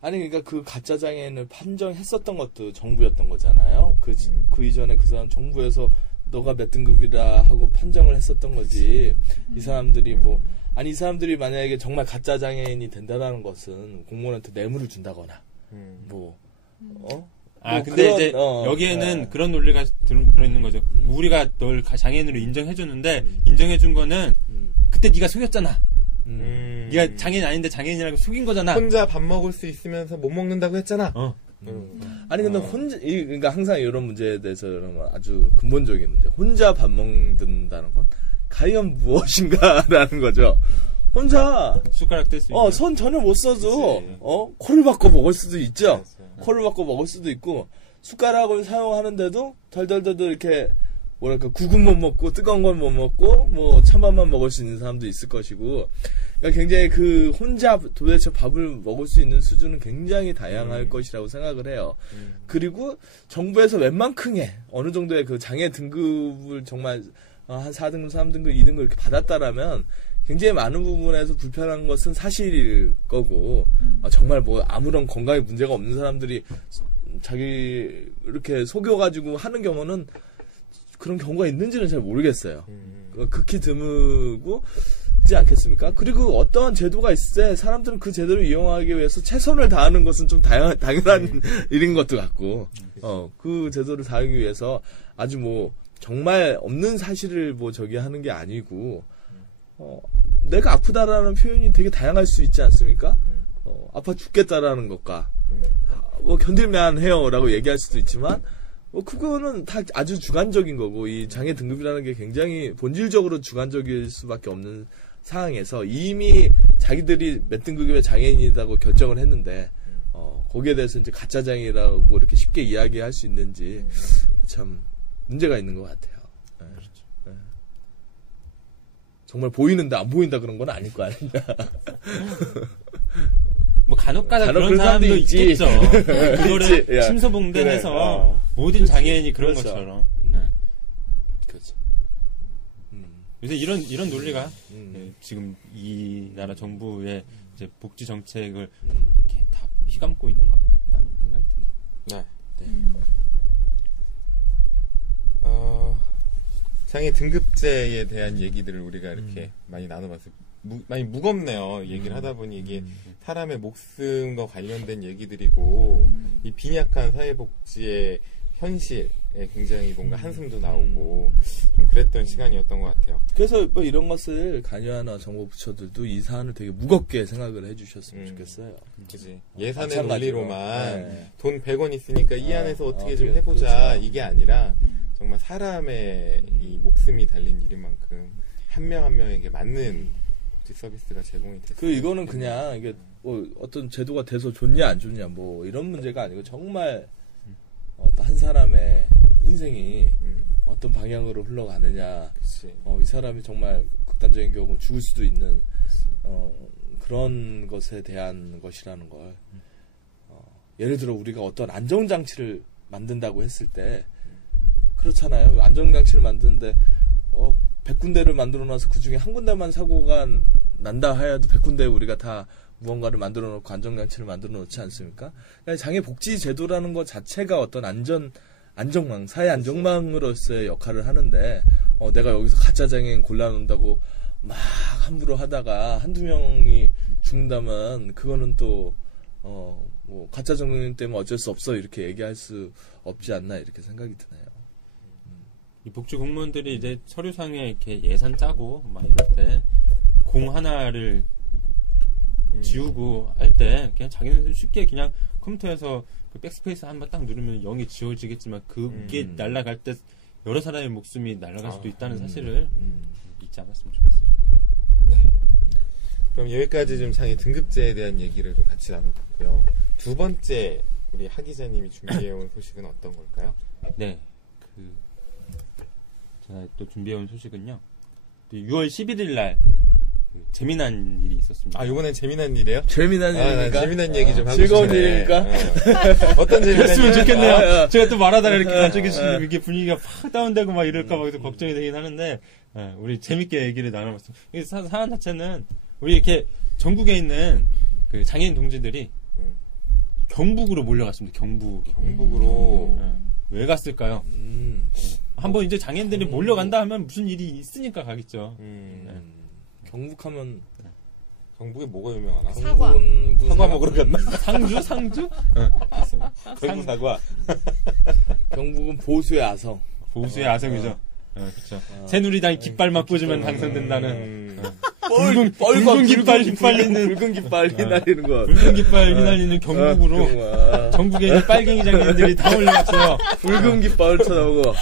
아니 그러니까 그 가짜 장애인을 판정했었던 것도 정부였던 거잖아요. 그 이전에 그 사람 정부에서 너가 몇 등급이라 하고 판정을 했었던 거지. 이 사람들이 뭐 아니 이 사람들이 만약에 정말 가짜 장애인이 된다는 것은 공무원한테 뇌물을 준다거나 뭐 뭐 근데 이제 여기에는 그런 논리가 들어있는 거죠. 우리가 널 장애인으로 인정해줬는데 인정해준 거는 그때 네가 속였잖아. 네가 장애인 아닌데 장애인이라고 속인 거잖아. 혼자 밥 먹을 수 있으면서 못 먹는다고 했잖아. 아니 근데 그러니까 항상 이런 문제에 대해서 여러분 아주 근본적인 문제. 혼자 밥 먹는다는 건 과연 무엇인가라는 거죠. 혼자 숟가락 뗄 수 있는 손 전혀 못 써도 코를 바꿔 먹을 수도 있죠. 콜을 바꿔 먹을 수도 있고 숟가락을 사용하는데도 덜덜덜 이렇게 뭐랄까 국은 못 먹고 뜨거운 건 못 먹고 뭐 찬밥만 먹을 수 있는 사람도 있을 것이고 그러니까 굉장히 그 혼자 도대체 밥을 먹을 수 있는 수준은 굉장히 다양할 것이라고 생각을 해요. 그리고 정부에서 웬만큼의 어느 정도의 그 장애 등급을 정말 한 4등급, 3등급, 2등급 이렇게 받았다라면 굉장히 많은 부분에서 불편한 것은 사실일 거고 정말 뭐 아무런 건강에 문제가 없는 사람들이 자기 이렇게 속여가지고 하는 경우는 그런 경우가 있는지는 잘 모르겠어요. 극히 드물고 있지 않겠습니까? 그리고 어떠한 제도가 있을 때 사람들은 그 제도를 이용하기 위해서 최선을 다하는 것은 좀 당연한 일인 것도 같고 그 제도를 다하기 위해서 아주 뭐 정말 없는 사실을 뭐 저기 하는 게 아니고 내가 아프다라는 표현이 되게 다양할 수 있지 않습니까? 아파 죽겠다라는 것과 뭐 견딜만 해요라고 얘기할 수도 있지만 그거는 다 아주 주관적인 거고 이 장애 등급이라는 게 굉장히 본질적으로 주관적일 수밖에 없는 상황에서 이미 자기들이 몇 등급의 장애인이라고 결정을 했는데 거기에 대해서 이제 가짜 장애라고 이렇게 쉽게 이야기할 수 있는지 참 문제가 있는 것 같아요. 네. 그렇죠. 네. 정말 보이는데 안 보인다 그런 건 아닐 거 아니냐. 뭐 간혹가다 그런 사람도 있겠죠. 그거를 심서봉대해서 그래. 모든 장애인이 그런 그렇죠. 것처럼. 그렇죠. 요새 이런 논리가 지금 이 나라 정부의 이제 복지 정책을 이렇게 다 휘감고 있는 것 같다는 생각이 드네요. 네. 장애 등급제에 대한 얘기들을 우리가 이렇게 많이 나눠봤어요. 많이 무겁네요. 얘기를 하다 보니 이게 사람의 목숨과 관련된 얘기들이고 이 빈약한 사회복지의 현실에 굉장히 뭔가 한숨도 나오고 좀 그랬던 시간이었던 것 같아요. 그래서 뭐 이런 것을 관여하는 정부 부처들도 이 사안을 되게 무겁게 생각을 해주셨으면 좋겠어요. 그지. 예산의 논리로만 돈 100원 있으니까 이 안에서 어떻게 좀 해보자 그렇죠. 이게 아니라 정말 사람의 이 목숨이 달린 일인 만큼 한 명 한 명에게 맞는 서비스가 제공이 됐어요. 이거는 그냥 이게 뭐 어떤 제도가 돼서 좋냐 안 좋냐 뭐 이런 문제가 아니고 정말 한 사람의 인생이 어떤 방향으로 흘러가느냐, 이 사람이 정말 극단적인 경우 죽을 수도 있는 그런 것에 대한 것이라는 걸 예를 들어 우리가 어떤 안정장치를 만든다고 했을 때 그렇잖아요. 안정장치를 만드는데 100군데를 만들어놔서 그 중에 한 군데만 사고가 난다 하여도 100군데 우리가 다 무언가를 만들어 놓고 안정장치를 만들어 놓지 않습니까? 그러니까 장애복지 제도라는 것 자체가 어떤 안정망, 사회 안정망으로서의 역할을 하는데, 내가 여기서 가짜 장애인 골라놓는다고 막 함부로 하다가 한두 명이 죽는다면, 그거는 또, 뭐, 가짜 장애인 때문에 어쩔 수 없어, 이렇게 얘기할 수 없지 않나, 이렇게 생각이 드네요. 이 복지 공무원들이 이제 서류상에 이렇게 예산 짜고, 막 이럴 때, 공 하나를 지우고 할 때 그냥 자기는 쉽게 그냥 컴퓨터에서 그 백스페이스 한번 딱 누르면 0이 지워지겠지만 그게 날아갈 때 여러 사람의 목숨이 날아갈 수도 있다는 사실을 잊지 않았으면 좋겠어요. 네. 그럼 여기까지 좀 장애 등급제에 대한 얘기를 좀 같이 나눠봤고요. 두 번째 우리 하 기자님이 준비해온 소식은 어떤 걸까요? 네, 제가 또 준비해온 소식은요. 6월 11일 날 재미난 일이 있었습니다. 이번엔 재미난 일이에요? 재미난 일입니까? 재미난 얘기 좀 하고 즐거운 일입니까? 어떤 재미난 일이었으면 좋겠네요. 제가 또 말하다가 이렇게 갑자기 이렇게 분위기가 팍 다운되고 막 이럴까 봐 걱정이 되긴 하는데, 우리 재밌게 얘기를 나눠봤어요. 이 사안 자체는 우리 이렇게 전국에 있는 그 장애인 동지들이 경북으로 몰려갔습니다. 경북으로. 왜 갔을까요? 한번 이제 장애인들이 몰려간다 하면 무슨 일이 있으니까 가겠죠. 경북하면 경북에 뭐가 유명하나? 사과 먹으러 갔나? 상주? 경북 사과. 경북은 보수의 아성. 보수의 아성이죠. 그렇죠. 새누리당 깃발만 꽂으면 당선된다는 붉은 깃발 휘날리는 붉은 깃발 휘날리는 거. 붉은 깃발 휘날리는 경북으로 전국에 있는 빨갱이 장애인들이 다 올라갔어요. 붉은 깃발을 쳐다보고.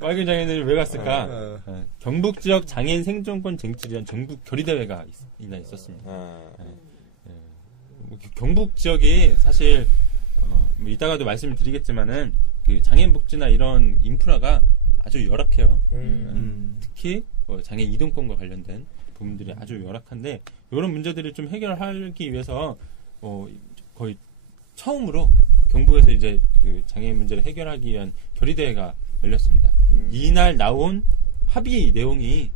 빨갱이 장애인들이 왜 갔을까? 경북 지역 장애인 생존권 쟁취를 위한 전국 결의대회가 있었습니다. 경북 지역이 사실 뭐 이따가도 말씀을 드리겠지만은 그 장애인 복지나 이런 인프라가 아주 열악해요. 특히 장애인 이동권과 관련된 부분들이 아주 열악한데 이런 문제들을 좀 해결하기 위해서 거의 처음으로 경북에서 이제 그 장애인 문제를 해결하기 위한 결의대회가 열렸습니다. 이날 나온 합의 내용이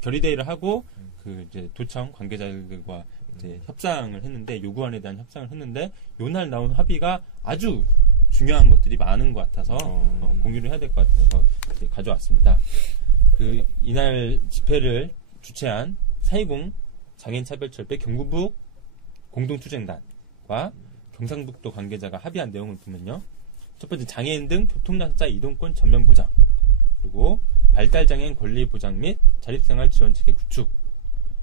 결의대회를 하고 그 이제 도청 관계자들과 이제 협상을 했는데 요구안에 대한 협상을 했는데 요날 나온 합의가 아주 중요한 것들이 많은 것 같아서 공유를 해야 될 것 같아서 이제 가져왔습니다. 그 이날 집회를 주최한 4.20 장애인차별철폐 경북북 공동투쟁단과 경상북도 관계자가 합의한 내용을 보면요. 첫 번째 장애인 등 교통약자 이동권 전면 보장, 그리고 발달장애인 권리 보장 및 자립생활 지원체계 구축,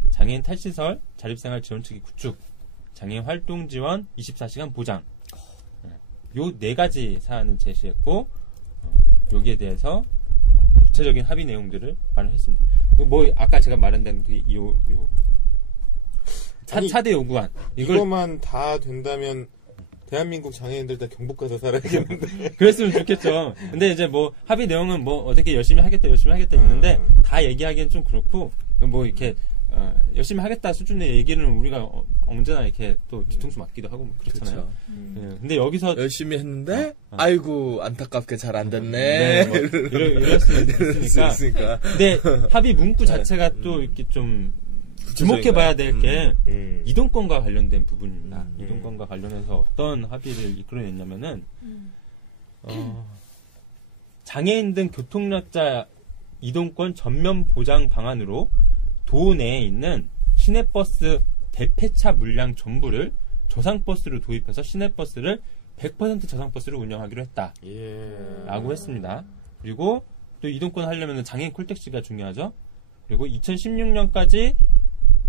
장애인 탈시설 자립생활 지원체계 구축, 장애인 활동 지원 24시간 보장, 요 4가지 사안을 제시했고 여기에 대해서 구체적인 합의 내용들을 마련했습니다. 뭐 아까 제가 말한 요 4대 요구안 이거만 다 된다면 대한민국 장애인들 다 경북 가서 살아야겠는데. 그랬으면 좋겠죠. 근데 이제 뭐 합의 내용은 뭐 어떻게 열심히 하겠다 있는데 다 얘기하기엔 좀 그렇고 뭐 이렇게 열심히 하겠다 수준의 얘기는 우리가 언제나 이렇게 또 뒤통수 맞기도 하고 뭐 그렇잖아요. 근데 여기서 열심히 했는데 아이고 안타깝게 잘 안 됐네. 네, 뭐 이럴 수 있으니까. 근데 합의 문구 자체가 또 이렇게 좀 주목해봐야 될 게 이동권과 관련된 부분입니다. 이동권과 관련해서 어떤 합의를 이끌어냈냐면은 장애인 등 교통약자 이동권 전면 보장 방안으로 도 내에 있는 시내버스 대폐차 물량 전부를 저상버스로 도입해서 시내버스를 100% 저상버스로 운영하기로 했다. 라고 했습니다. 그리고 또 이동권 하려면 장애인 콜택시가 중요하죠. 그리고 2016년까지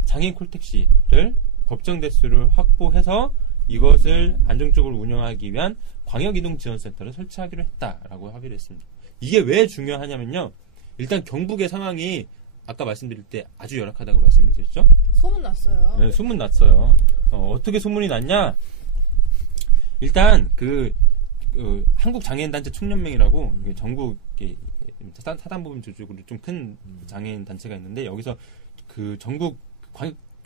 장애인 콜택시를 법정 대수를 확보해서 이것을 안정적으로 운영하기 위한 광역이동지원센터를 설치하기로 했다라고 합의를 했습니다. 이게 왜 중요하냐면요. 일단 경북의 상황이 아까 말씀드릴 때 아주 열악하다고 말씀드렸죠? 소문 났어요. 네, 소문 났어요. 어떻게 소문이 났냐? 일단 한국장애인단체 총연맹이라고 전국 사단법인 조직으로 좀 큰 장애인 단체가 있는데 여기서 그 전국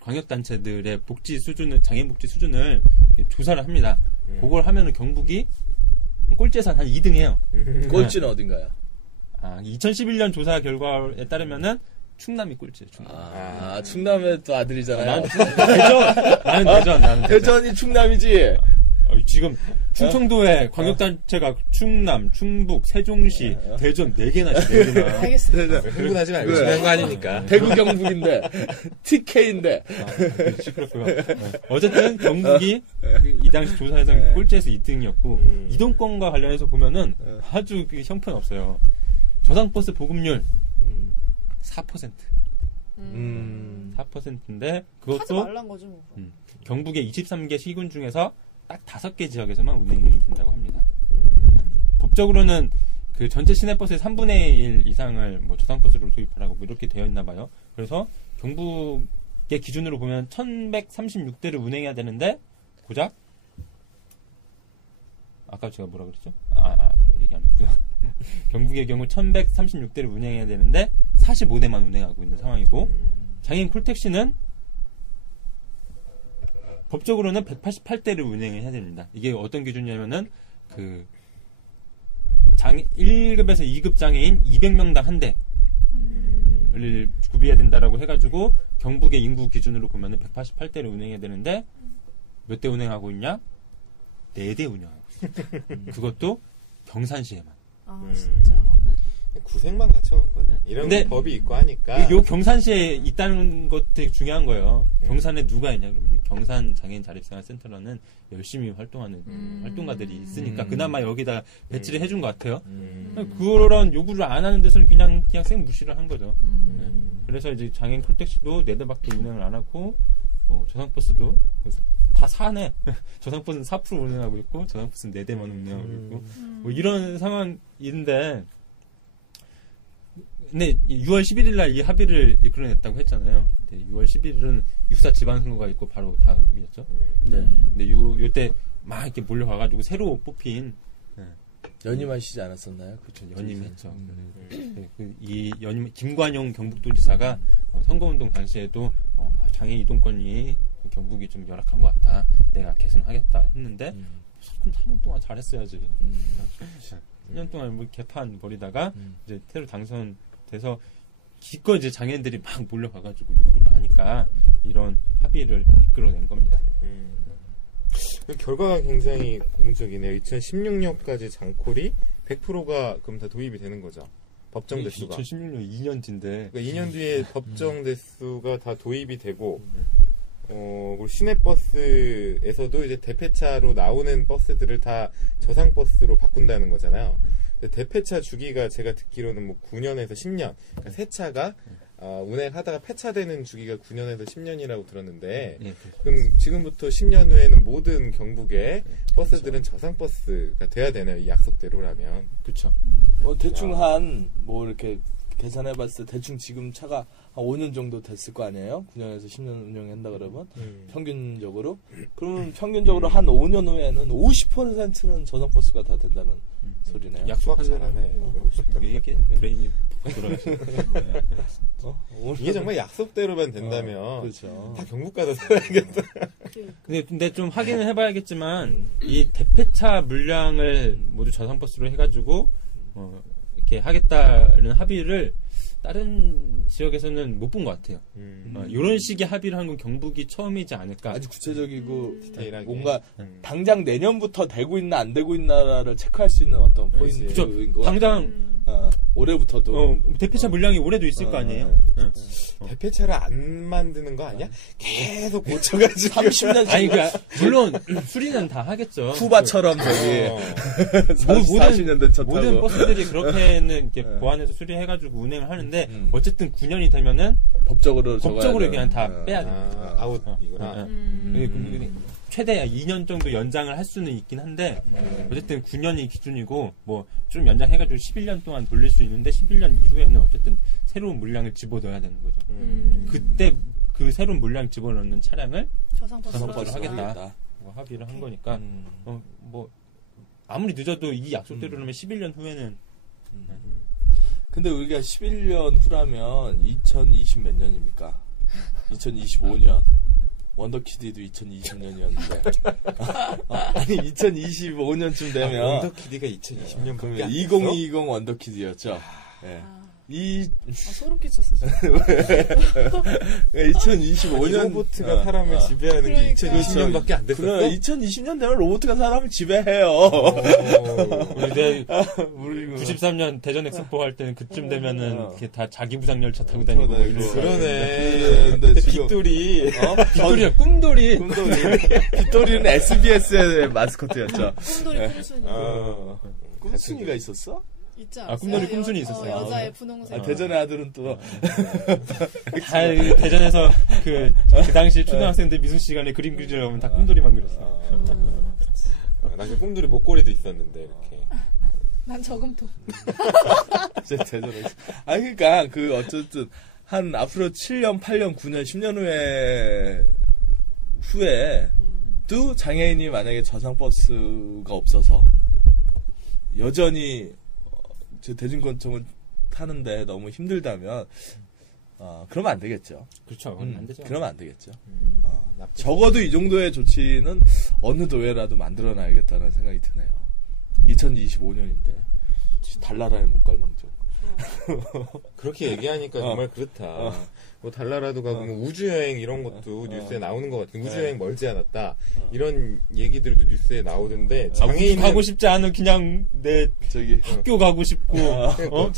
광역단체들의 복지 수준을 장애인 복지 수준을 조사를 합니다. 그걸 하면은 경북이 꼴찌에서 한 2등해요. 꼴찌는 어딘가요? 2011년 조사 결과에 따르면은 충남이 꼴찌예요. 충남의 또 아들이잖아요. 나는 대전이 충남이지. 지금 충청도에 광역단체가 충남, 충북, 세종시, 대전 4개나 있어요. 알겠습니다. 흥분하지 말고 중요한 거 아니니까. 대구 경북인데 TK인데. 그렇지, 그렇고요. 어쨌든 경북이 이 당시 조사에서 꼴찌에서 2등이었고 이동권과 관련해서 보면은 아주 형편없어요. 저상버스 보급률 4%. 4%인데 하지 그것도 말란 거지 뭐. 경북의 23개 시군 중에서 딱 5개 지역에서만 운행이 된다고 합니다. 법적으로는 그 전체 시내버스의 3분의 1 이상을 뭐 저상버스로 도입하라고 뭐 이렇게 되어 있나 봐요. 그래서 경북의 기준으로 보면 1136대를 운행해야 되는데 고작 아까 제가 뭐라 그랬죠? 얘기 안 했구나. 경북의 경우 1136대를 운행해야 되는데 45대만 운행하고 있는 상황이고 장애인 콜택시는 법적으로는 188대를 운행해야 됩니다. 이게 어떤 기준이냐면은 1급에서 2급 장애인 200명당 한 대를 구비해야 된다라고 해가지고 경북의 인구 기준으로 보면은 188대를 운행해야 되는데 몇 대 운행하고 있냐? 4대 운영하고 있어요. 그것도 경산시에만. 진짜? 구색만 갖춰놓은 거네. 이런 법이 있고 하니까. 요 경산시에 있다는 것도 되게 중요한 거예요. 경산에 누가 있냐 그러면 경산 장애인 자립생활센터라는 열심히 활동하는 활동가들이 있으니까 그나마 여기다 배치를 해준 것 같아요. 그런 요구를 안 하는 데서는 그냥 생 무시를 한 거죠. 그래서 이제 장애인 콜택시도 4대밖에 운행을 안 하고 저상버스도 다 4네. 저상버스는 4% 운행하고 있고 저상버스는 4대만 운행하고 있고 뭐 이런 상황인데 근데 6월 11일 날 이 합의를 이끌어냈다고 했잖아요. 6월 11일은 육사 지방선거가 있고 바로 다음이었죠. 네. 근데 요때 막 이렇게 몰려가가지고 새로 뽑힌 연임하시지 않았었나요? 그렇죠. 연임했죠. 이 연임 김관용 경북도지사가 선거운동 당시에도 장애 이동권이 경북이 좀 열악한 것 같다. 내가 개선하겠다 했는데 3년 동안 잘했어야지. 3년 동안 뭐 개판 벌이다가 이제 새로 당선돼서 기껏 이제 장애인들이 막 몰려가가지고 요구를 하니까 이런 합의를 이끌어낸 겁니다. 결과가 굉장히 고무적이네요. 2016년까지 장콜이 100%가 그럼 다 도입이 되는 거죠. 법정 대수가. 2016년 2년 뒤인데. 그러니까 2년 뒤에 법정 대수가 다 도입이 되고, 그리고 시내버스에서도 이제 대폐차로 나오는 버스들을 다 저상버스로 바꾼다는 거잖아요. 대폐차 주기가 제가 듣기로는 뭐 9년에서 10년. 그러니까 새 차가 운행하다가 폐차되는 주기가 9년에서 10년이라고 들었는데, 그럼 지금부터 10년 후에는 모든 경북의 버스들은 저상버스가 돼야 되네요. 이 약속대로라면. 그렇죠. 대충 뭐 이렇게 계산해봤을 때 대충 지금 차가 한 5년 정도 됐을 거 아니에요? 9년에서 10년 운영한다 그러면 평균적으로. 그러면 평균적으로 한 5년 후에는 50%는 저상버스가 다 된다는 소리네요. 약속한 잘하네. 이게 브레인이 돌아가시네. 이게 정말 약속대로만 된다면 그렇죠. 다 경북 가서 살아야겠다. 근데 좀 확인을 해봐야겠지만 이 대폐차 물량을 모두 저상버스로 해가지고 이렇게 하겠다는 합의를 다른 지역에서는 못 본 것 같아요. 이런 식의 합의를 한 건 경북이 처음이지 않을까. 아주 구체적이고 디테일하게. 뭔가 당장 내년부터 되고 있나 안 되고 있나를 체크할 수 있는 어떤 포인트인 거. 당장 올해부터도 대폐차 물량이 올해도 있을 거 아니에요. 대폐차를 안 만드는 거 아니야? 계속 고쳐가지고 30년 아니 물론 수리는 다 하겠죠. 쿠바처럼 저기 40년대 차 타고 모든 버스들이 그렇게는 이렇게 보완해서 수리해가지고 운행을 하는데 어쨌든 9년이 되면은 법적으로 그냥 다 빼야 돼. 아웃 이거나. 최대 2년 정도 연장을 할 수는 있긴 한데 어쨌든 9년이 기준이고 뭐 좀 연장해가지고 11년 동안 돌릴 수 있는데 11년 이후에는 어쨌든 새로운 물량을 집어넣어야 되는 거죠. 그때 그 새로운 물량 집어넣는 차량을 저상버스로 하겠다. 뭐 합의를 한 거니까 뭐 아무리 늦어도 이 약속대로라면 11년 후에는 근데 우리가 11년 후라면 2020 몇 년입니까? 2025년. 원더키드도 2020년이었는데. 아니, 2025년쯤 되면. 원더키드가 2020년 그러면 2020 원더키드였죠. 예. 소름 끼쳤어, 지금. 2025년. 로봇가 사람을 지배하는 게 2020년밖에 안 됐었어? 그래, 2020년 되면 로봇가 사람을 지배해요. 우리 93년 대전 엑스포 할 때는 그쯤 되면은 이렇게 다 자기 부상 열차 타고 다니고 뭐 이러고. 그러네. 근데 빗돌이. 빗돌이야, 꿈돌이. 빗돌이는 SBS의 마스코트였죠. 꿈돌이 꿈순이. 꿈순이가 있었어? 있지 않았어요? 꿈돌이 꿈순이 있었어요. 여자의 분홍색. 대전의 아들은 또. 대전에서 그 당시 초등학생들 미술 시간에 그림 그리려면 다 꿈돌이만 그렸어. 나 그 꿈돌이 목걸이도 있었는데, 이렇게. 난 저금통. 대전에서. 그러니까, 어쨌든, 앞으로 7년, 8년, 9년, 10년 후에도 장애인이 만약에 저상버스가 없어서, 여전히, 대중교통을 타는데 너무 힘들다면, 그러면 안 되겠죠. 그렇죠. 안 되죠. 그러면 안 되겠죠. 적어도 이 정도의 조치는 어느 도에라도 만들어놔야겠다는 생각이 드네요. 2025년인데 달나라에 못 갈 망정. 그렇게 얘기하니까 정말 그렇다. 뭐 달나라도 가고 뭐 우주여행 이런 것도 뉴스에 나오는 것 같아요. 우주여행 멀지 않았다. 이런 얘기들도 뉴스에 나오던데 장애인 가고 싶지 않은 그냥 내 학교 가고 싶고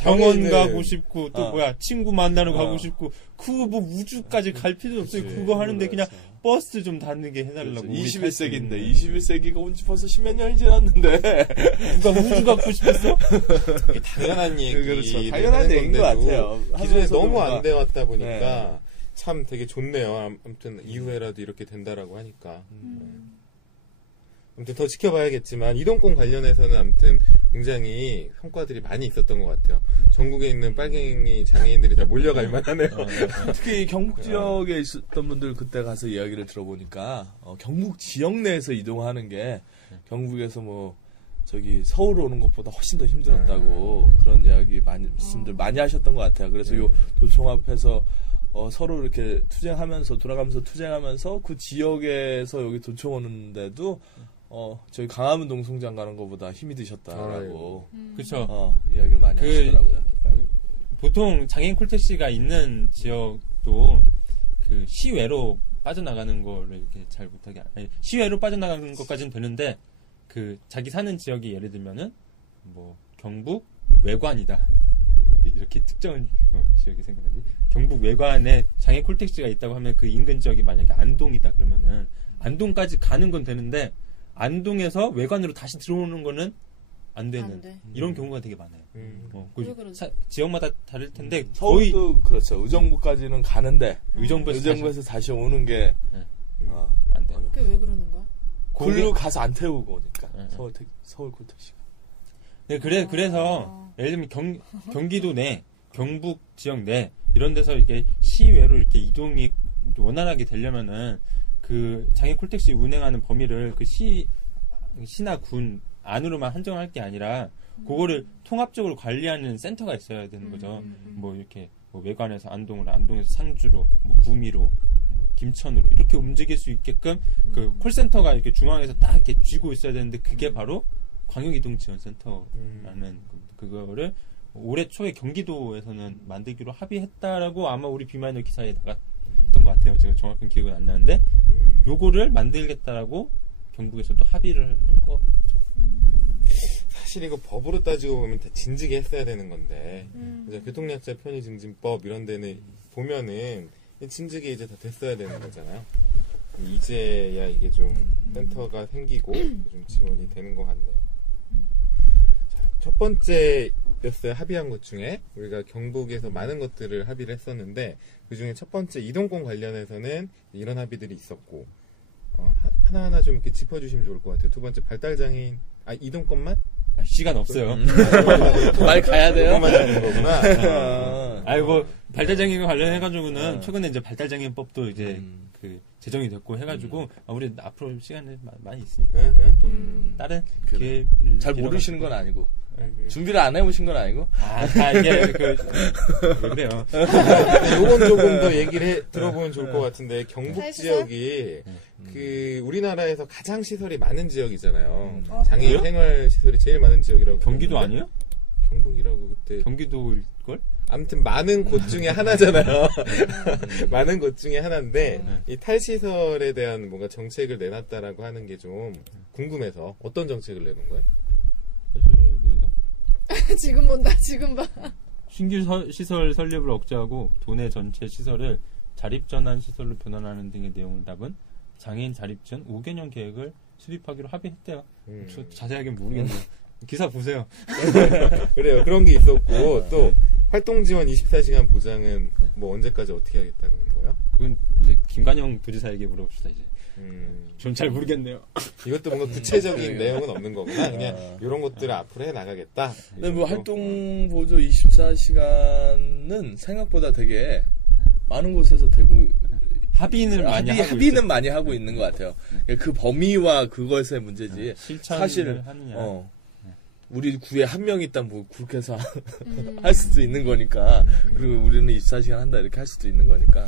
병원 가고 싶고 또 친구 만나러 가고 싶고 뭐 우주까지 갈 필요 없어요. 그거 하는데 그냥 버스 좀 다니게 해달라고. 21세기인데 21세기가 온 지 벌써 10몇 년이 지났는데 누가 우주 가고 싶었어? 당연한 얘기. 그렇죠. 당연한 얘기인 것 같아요. 기존에 너무 안 돼왔다 보니까 참 되게 좋네요. 아무튼 이후에라도 이렇게 된다라고 하니까. 아무튼 더 지켜봐야겠지만 이동권 관련해서는 아무튼 굉장히 성과들이 많이 있었던 것 같아요. 전국에 있는 빨갱이 장애인들이 다 몰려갈 만하네요. 특히 경북 지역에 있었던 분들 그때 가서 이야기를 들어보니까 경북 지역 내에서 이동하는 게 경북에서 뭐 저기 서울 오는 것보다 훨씬 더 힘들었다고 그런 이야기 말씀들 많이 하셨던 것 같아요. 그래서 요 도청 앞에서 서로 이렇게 투쟁하면서 돌아가면서 투쟁하면서 그 지역에서 여기 도청 오는데도 저희 강화문 농성장 가는 것보다 힘이 드셨다라고 그렇죠. 이야기를 많이 하시더라고요. 보통 장애인 콜택시가 있는 지역도 그 시외로 빠져나가는 거를 이렇게 잘 못하게 아니, 시외로 빠져나가는 것까지는 되는데 그 자기 사는 지역이 예를 들면은 뭐 경북 외관이다 이렇게 특정 지역이 생각나지 경북 외관에 장애인 콜택시가 있다고 하면 그 인근 지역이 만약에 안동이다 그러면은 안동까지 가는 건 되는데 안동에서 외관으로 다시 들어오는 거는 안 되는 이런 경우가 되게 많아요. 지역마다 다를 텐데 서울도 그렇죠. 의정부까지는 가는데 의정부에서 다시 오는 게 안 돼요. 그게 왜 그러는 거야? 글로 가서 안 태우고 오니까 서울 콜택시가. 네, 그래서 예를 들면 경기도 내, 경북 지역 내 이런 데서 이렇게 시외로 이렇게 이동이 원활하게 되려면은 그 장애 콜택시 운행하는 범위를 그 시나 군 안으로만 한정할 게 아니라 그거를 통합적으로 관리하는 센터가 있어야 되는 거죠. 뭐 이렇게 뭐 외관에서 안동으로, 안동에서 상주로, 뭐 구미로, 뭐 김천으로 이렇게 움직일 수 있게끔 그 콜센터가 이렇게 중앙에서 딱 이렇게 쥐고 있어야 되는데 그게 바로 광역이동지원센터라는 겁니다. 그거를 올해 초에 경기도에서는 만들기로 합의했다라고 아마 우리 비마이너 기사에 나갔던 것 같아요. 제가 정확한 기억은 안 나는데 요거를 만들겠다라고 경북에서도 합의를 한 거죠. 사실 이거 법으로 따지고 보면 다 진즉에 했어야 되는 건데 이제 교통약자 편의증진법 이런 데는 보면은 진즉에 이제 다 됐어야 되는 거잖아요. 이제야 이게 좀 센터가 생기고 좀 지원이 되는 것 같네요. 자, 첫 번째였어요. 합의한 것 중에 우리가 경북에서 많은 것들을 합의를 했었는데 그 중에 첫 번째 이동권 관련해서는 이런 합의들이 있었고 하나하나 좀 이렇게 짚어주시면 좋을 것 같아요. 두 번째 발달장애인 이동권만? 시간 없어요. 말 가야 돼요? 그것만 하는 거구나. 아이고 발달장애인과 관련해가지고는 최근에 이제 발달장애인법도 이제 그 제정이 됐고 해가지고 우리 앞으로 시간이 많이 있으니까 또 다른 기회를 잘 모르시는 건 아니고 준비를 안 해보신 건 아니고 이게 왜 그래요? 요건 조금 더 얘기를 들어보면 좋을 것 같은데 경북 지역이 그 우리나라에서 가장 시설이 많은 지역이잖아요. 장애인 생활 시설이 제일 많은 지역이라고. 경기도 아니에요? 경북이라고 그때. 경기도일걸? 아무튼 많은 곳 중에 하나잖아요. 많은 곳 중에 하나인데 이 탈시설에 대한 뭔가 정책을 내놨다라고 하는 게 좀 궁금해서 어떤 정책을 내놓은 거예요? 탈시설에 대해서? 지금 본다. 지금 봐. 신규 시설 설립을 억제하고 도내 전체 시설을 자립전환 시설로 변환하는 등의 내용을 담은 장애인 자립전 5개년 계획을 수립하기로 합의했대요. 저 자세하게는 모르겠네요. 기사 보세요. 그래요. 그런 게 있었고 또 활동지원 24시간 보장은 뭐 언제까지 어떻게 하겠다는 거예요? 그건 이제 김관영 도지사에게 물어봅시다 이제. 전 잘 모르겠네요. 이것도 뭔가 구체적인 내용은 없는 거구나. 그냥 이런 것들을 앞으로 해 나가겠다. 근데 뭐 활동 보조 24시간은 생각보다 되게 많은 곳에서 되고 합의는 많이 하고 있는 것 같아요. 그 범위와 그것의 문제지. 사실 하느냐. 우리 구에 한 명 있다면 뭐 그렇게 해서 할 수도 있는 거니까. 그리고 우리는 24시간 한다 이렇게 할 수도 있는 거니까.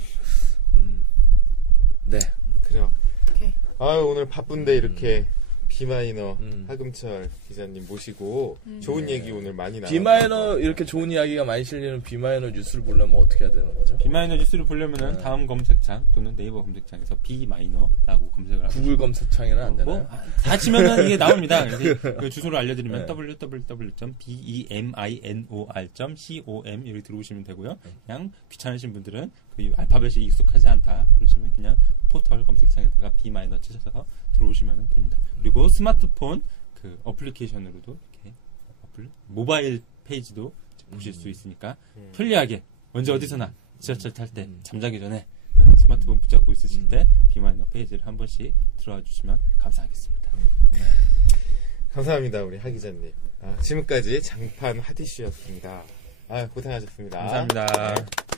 네. 그래요. 오케이. 아유 오늘 바쁜데 이렇게 비마이너 하금철 기자님 모시고 좋은 얘기 오늘 많이 나눴어요. 비마이너 이렇게 좋은 이야기가 많이 실리는 비마이너 뉴스를 보려면 어떻게 해야 되는 거죠? 비마이너 뉴스를 보려면은 다음 검색창 또는 네이버 검색창에서 비마이너라고 검색을 하고 구글 검색창에는 안 되나요? 다 치면은 이게 나옵니다. 그 주소를 알려드리면 www.beminor.com 여기 들어오시면 되고요. 그냥 귀찮으신 분들은 그 알파벳이 익숙하지 않다 그러시면 그냥 포털 검색창에다가 비마이너 치셔서 들어오시면 됩니다. 그리고 스마트폰 그 어플리케이션으로도 이렇게 모바일 페이지도 보실 수 있으니까 편리하게 언제 어디서나 지하철 탈 때 잠자기 전에 스마트폰 붙잡고 있으실 때 비마이너 페이지를 한 번씩 들어와 주시면 감사하겠습니다. 감사합니다, 우리 하 기자님. 지금까지 장판 하디슈였습니다. 고생하셨습니다. 감사합니다. 네.